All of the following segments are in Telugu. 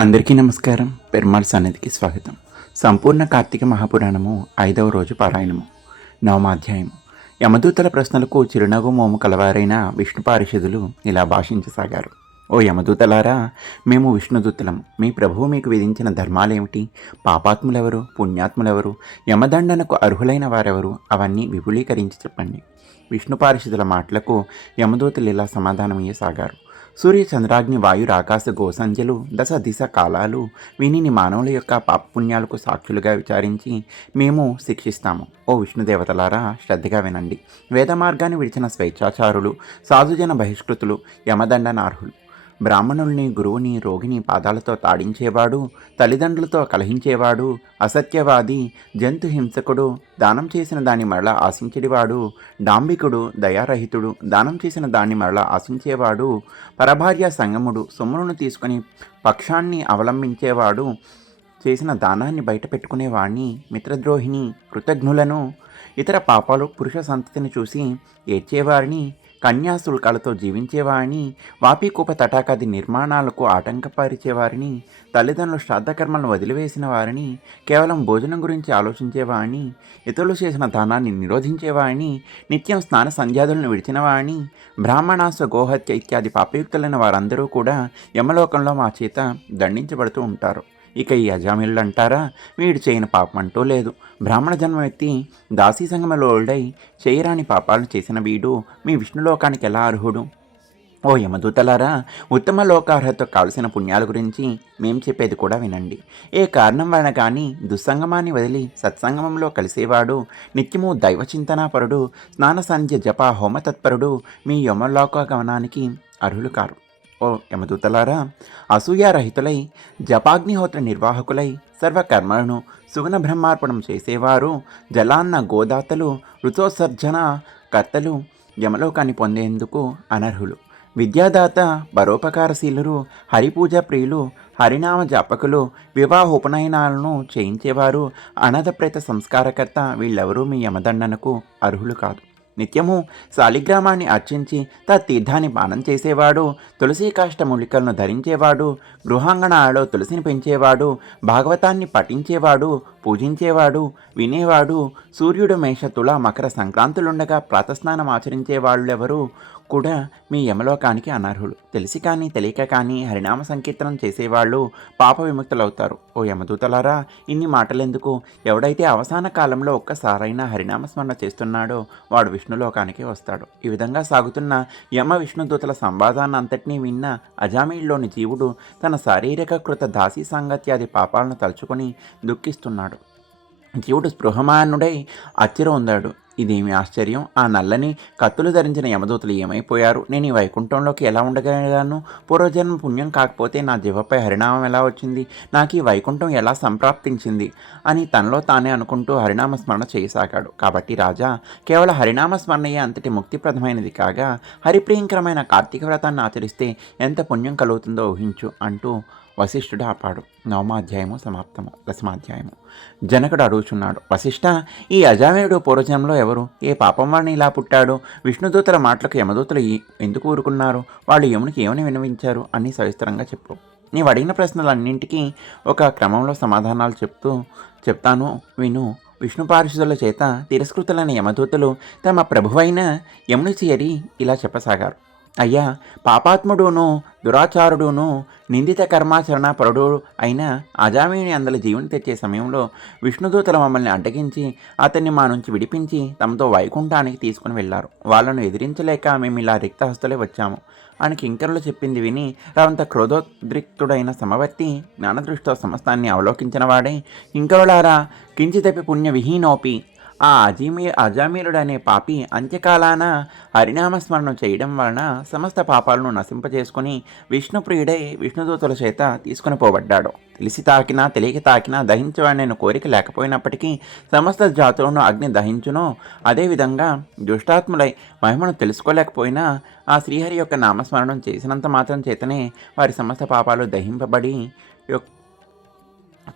అందరికీ నమస్కారం. పెరుమాళ్ సన్నిధికి స్వాగతం. సంపూర్ణ కార్తీక మహాపురాణము ఐదవ రోజు పారాయణము. నవమాధ్యాయము. యమదూతల ప్రశ్నలకు చిరునవ్వు మోము కలవారైన విష్ణు పారిషదులు ఇలా భాషించసాగారు. ఓ యమదూతలారా మేము విష్ణుదూతలం. మీ ప్రభువు మీకు విధించిన ధర్మాలేమిటి? పాపాత్ములెవరు? పుణ్యాత్ములెవరు? యమదండనకు అర్హులైన వారెవరు? అవన్నీ విపులీకరించి చెప్పండి. విష్ణు పారిషదుల మాటలకు యమదూతలు ఇలా సమాధానమయ్యసాగారు. సాగారు చంద్రాగ్ని వాయుర ఆకాశ గోసంజలు దశ దిశ కాలాలు వీనిని మానవుల యొక్క పాపపుణ్యాలకు సాక్షులుగా విచారించి మేము శిక్షిస్తాము. ఓ విష్ణుదేవతలారా శ్రద్ధగా వినండి. వేద మార్గాన్ని విడిచిన స్వేచ్ఛాచారులు సాధుజన బహిష్కృతులు యమదండనార్హులు. బ్రాహ్మణుల్ని గురువుని రోగిని పాదాలతో తాడించేవాడు తల్లిదండ్రులతో కలహించేవాడు అసత్యవాది జంతు హింసకుడు దానం చేసిన దాన్ని మరలా ఆశించేవాడు డాంబికుడు దయారహితుడు దానం చేసిన దాన్ని మరలా ఆశించేవాడు పరభార్య సంగముడు సొమ్ములను తీసుకుని పక్షాన్ని అవలంబించేవాడు చేసిన దానాన్ని బయట పెట్టుకునేవాణ్ణి మిత్రద్రోహిని కృతజ్ఞులను ఇతర పాపాలు పురుష సంతతిని చూసి ఏడ్చేవారిని కన్యాశుల్కాలతో జీవించేవారిని వాపికూప తటాకాది నిర్మాణాలకు ఆటంకపరిచేవారిని తల్లిదండ్రులు శ్రాద్ధకర్మలను వదిలివేసిన వారిని కేవలం భోజనం గురించి ఆలోచించేవారిని ఇతరులు చేసిన దానాన్ని నిరోధించేవారిని నిత్యం స్నాన సంధ్యాదులను విడిచిన వారిని బ్రాహ్మణాస గోహత్య ఇత్యాది పాపయుక్తులైన వారందరూ కూడా యమలోకంలో మా చేత దండించబడుతూ ఉంటారు. ఇక ఈ అజామిళ్ళు అంటారా వీడు చేయని పాపం అంటూ లేదు. బ్రాహ్మణ జన్మ ఎత్తి దాసీ సంగమలోడై చేయరాని పాపాలను చేసిన వీడు మీ విష్ణులోకానికి ఎలా అర్హుడు? ఓ యమదూతలారా ఉత్తమ లోకార్హత కావలసిన పుణ్యాల గురించి మేం చెప్పేది కూడా వినండి. ఏ కారణం వలన కానీ దుస్సంగమాన్ని వదిలి సత్సంగమంలో కలిసేవాడు నిత్యము దైవ చింతనాపరుడు స్నాన సంధ్య జప హోమ తత్పరుడు మీ యమలోక గమనానికి అర్హులు కారు. ఓ యమదూతలారా అసూయారహితులై జపాగ్నిహోత్ర నిర్వాహకులై సర్వకర్మలను సుగుణ బ్రహ్మార్పణం చేసేవారు జలాన్న గోదాతలు ఋతోసర్జన కర్తలు యమలోకాన్ని పొందేందుకు అనర్హులు. విద్యాదాత పరోపకారశీలురు హరిపూజ ప్రియులు హరినామ జాపకులు వివాహ ఉపనయనాలను చేయించేవారు అనాథప్రేత సంస్కారకర్త వీళ్ళెవరూ మీ యమదండనకు అర్హులు కాదు. నిత్యము శాలిగ్రామాన్ని అర్చించి తీర్థాన్ని పానం చేసేవాడు తులసి కాష్టమూలికలను ధరించేవాడు గృహాంగణాలలో తులసిని పెంచేవాడు భాగవతాన్ని పఠించేవాడు పూజించేవాడు వినేవాడు సూర్యుడు మేష తుల మకర సంక్రాంతులుండగా ప్రాతస్నానం ఆచరించేవాళ్ళెవరు? కూడా మీ యమలోకానికి అనర్హులు. తెలిసి కానీ తెలియక కానీ హరినామ సంకీర్తనం చేసేవాళ్ళు పాప విముక్తులవుతారు. ఓ యమదూతలారా ఇన్ని మాటలెందుకు? ఎవడైతే అవసాన కాలంలో ఒక్కసారైనా హరినామస్మరణ చేస్తున్నాడో వాడు విష్ణులోకానికి వస్తాడు. ఈ విధంగా సాగుతున్న యమ విష్ణుదూతల సంవాదాన్ని అంతటినీ విన్న అజామీల్లోని జీవుడు తన శారీరక కృత దాసీ సాంగత్యాది పాపాలను తలుచుకొని దుఃఖిస్తున్నాడు. జీవుడు స్పృహమానుడై అచ్చిర ఉందాడు ఇదేమి ఆశ్చర్యం? ఆ నల్లని కత్తులు ధరించిన యమదూతలు ఏమైపోయారు? నేను ఈ వైకుంఠంలోకి ఎలా ఉండగలిగాను పూర్వజన్మ పుణ్యం కాకపోతే నా జీవపై హరినామం ఎలా వచ్చింది? నాకు ఈ వైకుంఠం ఎలా సంప్రాప్తించింది? అని తనలో తానే అనుకుంటూ హరినామ స్మరణ చేయసాగాడు. కాబట్టి రాజా కేవలం హరినామ స్మరణయే అంతటి ముక్తిప్రదమైనది కాగా హరిప్రియంకరమైన కార్తీక వ్రతాన్ని ఆచరిస్తే ఎంత పుణ్యం కలుగుతుందో ఊహించు అంటూ వశిష్ఠుడు ఆపాడు నవమాధ్యాయము సమాప్తము. దశమాధ్యాయము. జనకుడు అడుగుచున్నాడు వశిష్ఠ ఈ అజామయుడు పూర్వజన్మలో ఎవరు? ఏ పాపం వాడిని ఇలా పుట్టాడు? విష్ణుదూతల మాటలకు యమదూతలు ఎందుకు ఊరుకున్నారు? వాళ్ళు యమునికి ఏమని వినవించారు అని సవిస్తరంగా చెప్పు. నీవు అడిగిన ప్రశ్నలన్నింటికీ ఒక క్రమంలో సమాధానాలు చెప్తూ చెప్తాను విను. విష్ణు పారిషుదుల చేత తిరస్కృతులైన యమదూతలు తమ ప్రభువైన యముని చేరి ఇలా చెప్పసాగారు. అయ్యా పాపాత్ముడును దురాచారుడును నిందిత కర్మాచరణ పరుడు అయిన అజామీని అందల జీవన తెచ్చే సమయంలో విష్ణుదూతలు మమ్మల్ని అడ్డగించి అతన్ని మా నుంచి విడిపించి తమతో వైకుంఠానికి తీసుకుని వెళ్ళారు. వాళ్ళను ఎదిరించలేక మేము ఇలా రిక్తహస్తులే వచ్చాము. అని కింకరులు చెప్పింది విని రవంత క్రోధోద్రిక్తుడైన సమవర్తి జ్ఞానదృష్టితో సమస్తాన్ని అవలోకించిన వాడే కింకరులారా కించితపి పుణ్య విహీనోపి ఆ అజీమీ అజామీరుడనే పాపి అంత్యకాలాన హరినామస్మరణం చేయడం వలన సమస్త పాపాలను నశింపజేసుకుని విష్ణుప్రియుడై విష్ణుదూతుల చేత తీసుకుని పోబడ్డాడు. తెలిసి తాకినా తెలియక తాకినా దహించవాడిన కోరిక లేకపోయినప్పటికీ సమస్త జాతులను అగ్ని దహించునో. అదేవిధంగా దుష్టాత్ములై మహిమను తెలుసుకోలేకపోయినా ఆ శ్రీహరి యొక్క నామస్మరణం చేసినంత మాత్రం చేతనే వారి సమస్త పాపాలు దహింపబడి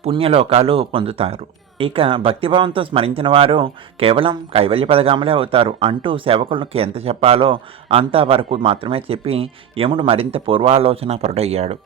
పుణ్యలోకాలు పొందుతారు. ఇక భక్తిభావంతో స్మరించిన వారు కేవలం కైవల్య పదగాములే అవుతారు అంటూ సేవకులకు ఎంత చెప్పాలో అంత వరకు మాత్రమే చెప్పి యముడు మరింత పూర్వాలోచన పరుడయ్యాడు.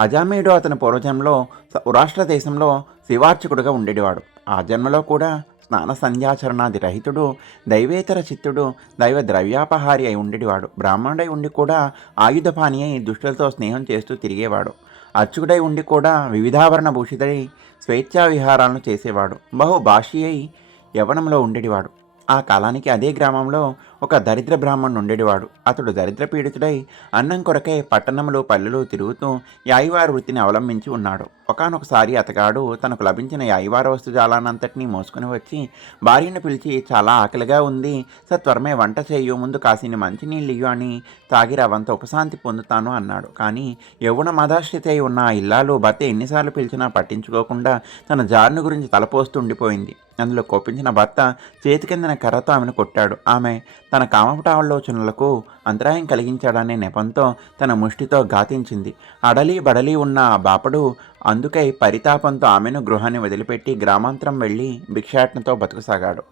అజామేయుడు అతని పూర్వజన్మలో సౌరాష్ట్ర దేశంలో శివార్చకుడుగా ఉండేవాడు. ఆ జన్మలో కూడా స్నాన సంధ్యాచరణాది రహితుడు దైవేతర చిత్తుడు దైవ ద్రవ్యాపహారి అయి ఉండేవాడు. బ్రాహ్మణుడై ఉండి కూడా ఆయుధపాని అయి దుష్టులతో స్నేహం చేస్తూ తిరిగేవాడు. అర్చకుడై ఉండి కూడా వివిధాభరణ భూషితుడై స్వేచ్ఛా విహారాలను చేసేవాడు. బహు భాషి అయి యవనంలో ఉండేవాడు ఆ కాలానికి అదే గ్రామంలో ఒక దరిద్ర బ్రాహ్మణుడు ఉండేవాడు. అతడు దరిద్ర పీడితుడై అన్నం కొరకై పట్టణములు పల్లెలు తిరుగుతూ యాయివార వృత్తిని అవలంబించి ఉన్నాడు. ఒకనొకసారి అతగాడు తనకు లభించిన యాయివార వస్తుజాలానంతటినీ మోసుకుని వచ్చి భార్యను పిలిచి చాలా ఆకలిగా ఉంది. సత్వరమే వంట చేయు. ముందు కాసిని మంచినీళ్ళు ఇయ్యు అని తాగిరవంత ఉపశాంతి పొందుతాను అన్నాడు. కానీ యవ్వన మదాశ్రిత అయి ఉన్న ఆ ఇల్లాలు భర్త ఎన్నిసార్లు పిలిచినా పట్టించుకోకుండా తన జారును గురించి తలపోస్తూ ఉండిపోయింది. అందులో కోపించిన భర్త చేతి కిందన కర్రతో ఆమెను కొట్టాడు. ఆమె తన కామపటావలోచనలకు అంతరాయం కలిగించాడనే నెపంతో తన ముష్టితో ఘాతించింది అడలి బడలి ఉన్న ఆ బాపడు అందుకై పరితాపంతో ఆమెను గృహాన్ని వదిలిపెట్టి గ్రామాంతరం వెళ్ళి భిక్షాటనతో బతుకుసాగాడు.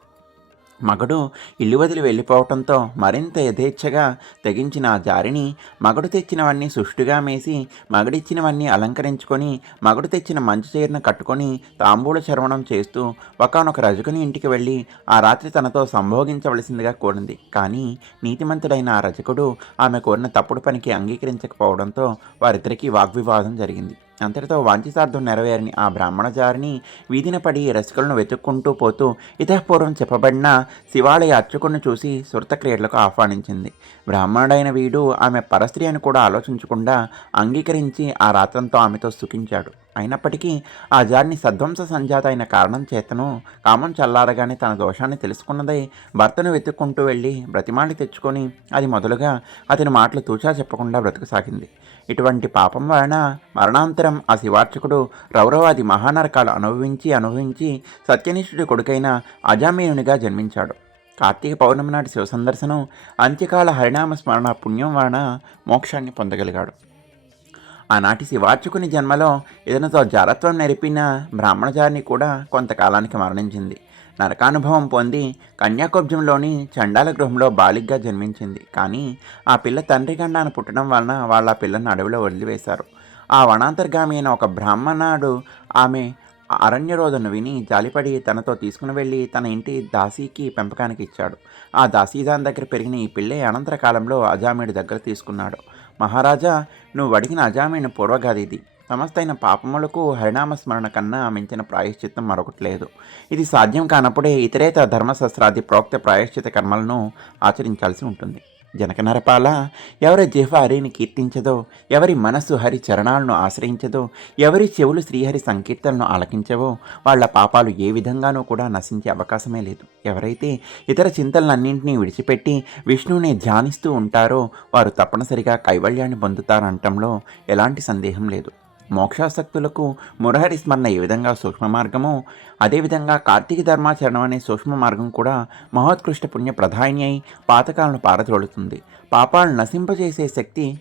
మగడు ఇల్లు వదిలి వెళ్ళిపోవటంతో మరింత యథేచ్ఛగా తెగించిన ఆ జారిని మగడు తెచ్చినవన్నీ సుష్టుగా మేసి మగడిచ్చినవన్నీ అలంకరించుకొని మగడు తెచ్చిన మంచు చీరను కట్టుకొని తాంబూల చర్మణం చేస్తూ ఒకనొక రజకుని ఇంటికి వెళ్ళి ఆ రాత్రి తనతో సంభోగించవలసిందిగా కోరింది. కానీ నీతిమంతుడైన ఆ రజకుడు ఆమె కోరిన తప్పుడు పనికి అంగీకరించకపోవడంతో వారిద్దరికీ వాగ్వివాదం జరిగింది. అంతటితో వాంఛితార్థం నెరవేరని ఆ బ్రాహ్మణజారిని వీధిన పడి రసికులను వెతుక్కుంటూ పోతూ ఇతఃపూర్వం చెప్పబడిన శివాలయ అర్చకుడిని చూసి సురతక్రియలకు ఆహ్వానించింది. బ్రాహ్మణుడైన వీడు ఆమె పరస్త్రీ అని కూడా ఆలోచించకుండా అంగీకరించి ఆ రాత్రంతో ఆమెతో సుఖించాడు. అయినప్పటికీ ఆ జారిని సధ్వంస సంజాత అయిన కారణం చేతను కామం చల్లారగానే తన దోషాన్ని తెలుసుకున్నదై భర్తను వెతుక్కుంటూ వెళ్ళి బ్రతిమాలి తెచ్చుకొని అది మొదలుగా అతని మాటలు తూచా చెప్పకుండా బ్రతుకుసాగింది. ఇటువంటి పాపం వలన మరణాంతరం ఆ శివార్చకుడు రౌరవాది మహానరకాలు అనుభవించి అనుభవించి సత్యనిష్ఠుడి కొడుకైన అజామేయునిగా జన్మించాడు. కార్తీక పౌర్ణమి నాటి శివ సందర్శనం అంత్యకాల హరినామ స్మరణ పుణ్యం వలన మోక్షాన్ని పొందగలిగాడు. ఆనాటి శివార్చకుని జన్మలో ఇతనితో జారత్వం నెరిపిన బ్రాహ్మణజారిని కూడా కొంతకాలానికి మరణించింది. నరకానుభవం పొంది కన్యాకుబ్జంలోని చండాల గృహంలో బాలిగ్గా జన్మించింది. కానీ ఆ పిల్ల తండ్రి గండాను పుట్టడం వలన వాళ్ళ పిల్లను అడవిలో వదిలివేశారు. ఆ వనాంతర్గామి అయిన ఒక బ్రాహ్మణాడు ఆమె అరణ్యరోధను విని జాలిపడి తనతో తీసుకుని వెళ్ళి తన ఇంటి దాసీకి పెంపకానికి ఇచ్చాడు. ఆ దాసీదాన్ దగ్గర పెరిగిన ఈ పిల్లే అనంతర కాలంలో అజామీడి దగ్గర తీసుకున్నాడు. మహారాజా నువ్వు అడిగిన అజామీని పూర్వగాదిది. సమస్తైన పాపములకు హరినామ స్మరణ కన్నా మించిన ప్రాయశ్చిత్తం మరొకటి లేదు. ఇది సాధ్యం కానప్పుడే ఇతరేతర ధర్మశాస్త్రాది ప్రోక్త ప్రాయశ్చిత కర్మలను ఆచరించాల్సి ఉంటుంది. జనక నరపాల ఎవరి జిహ్వ హరిని కీర్తించదో ఎవరి మనస్సు హరి చరణాలను ఆశ్రయించదో ఎవరి చెవులు శ్రీహరి సంకీర్తనను ఆలకించవో వాళ్ళ పాపాలు ఏ విధంగానూ కూడా నశించే అవకాశమే లేదు. ఎవరైతే ఇతర చింతలన్నింటినీ విడిచిపెట్టి విష్ణువుని ధ్యానిస్తూ ఉంటారో వారు తప్పనిసరిగా కైవల్యాన్ని పొందుతారంటంలో ఎలాంటి సందేహం లేదు. మోక్షాసక్తులకు మురహరి స్మరణ ఏ విధంగా సూక్ష్మ మార్గమో అదేవిధంగా కార్తీక ధర్మాచరణం అనే సూక్ష్మ మార్గం కూడా మహోత్కృష్ట పుణ్య ప్రధాని అయి పాతకాలను పారద్రోలుతుంది. పాపాలను నశింపజేసే శక్తి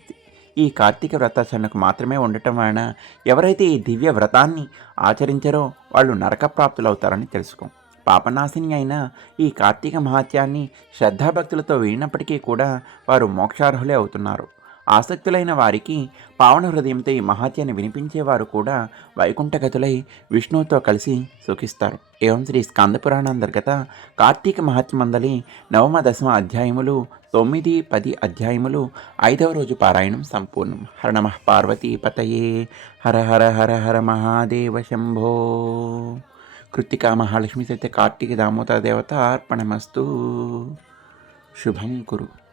ఈ కార్తీక వ్రతాచరణకు మాత్రమే ఉండటం వలన ఎవరైతే ఈ దివ్య వ్రతాన్ని ఆచరించారో వాళ్ళు నరకప్రాప్తులవుతారని తెలుసుకో. పాపనాశిని అయిన ఈ కార్తీక మహాత్యాన్ని శ్రద్ధాభక్తులతో విడినప్పటికీ కూడా వారు మోక్షార్హులే అవుతున్నారు. ఆసక్తులైన వారికి పావన హృదయంతో ఈ మహాత్యాన్ని వినిపించేవారు కూడా వైకుంఠగతులై విష్ణువుతో కలిసి సుఖిస్తారు. ఏవం శ్రీ స్కందపురాణ అంతర్గత కార్తీక మహాత్మందలి నవమ దశమ అధ్యాయములు తొమ్మిది పది అధ్యాయములు ఐదవ రోజు పారాయణం సంపూర్ణం. హర నమ పార్వతీపతయే హర హర హర హర మహాదేవ శంభో. కృత్తికా మహాలక్ష్మి సైతే కార్తీక దామోదర దేవత అర్పణమస్తు. శుభం కురు.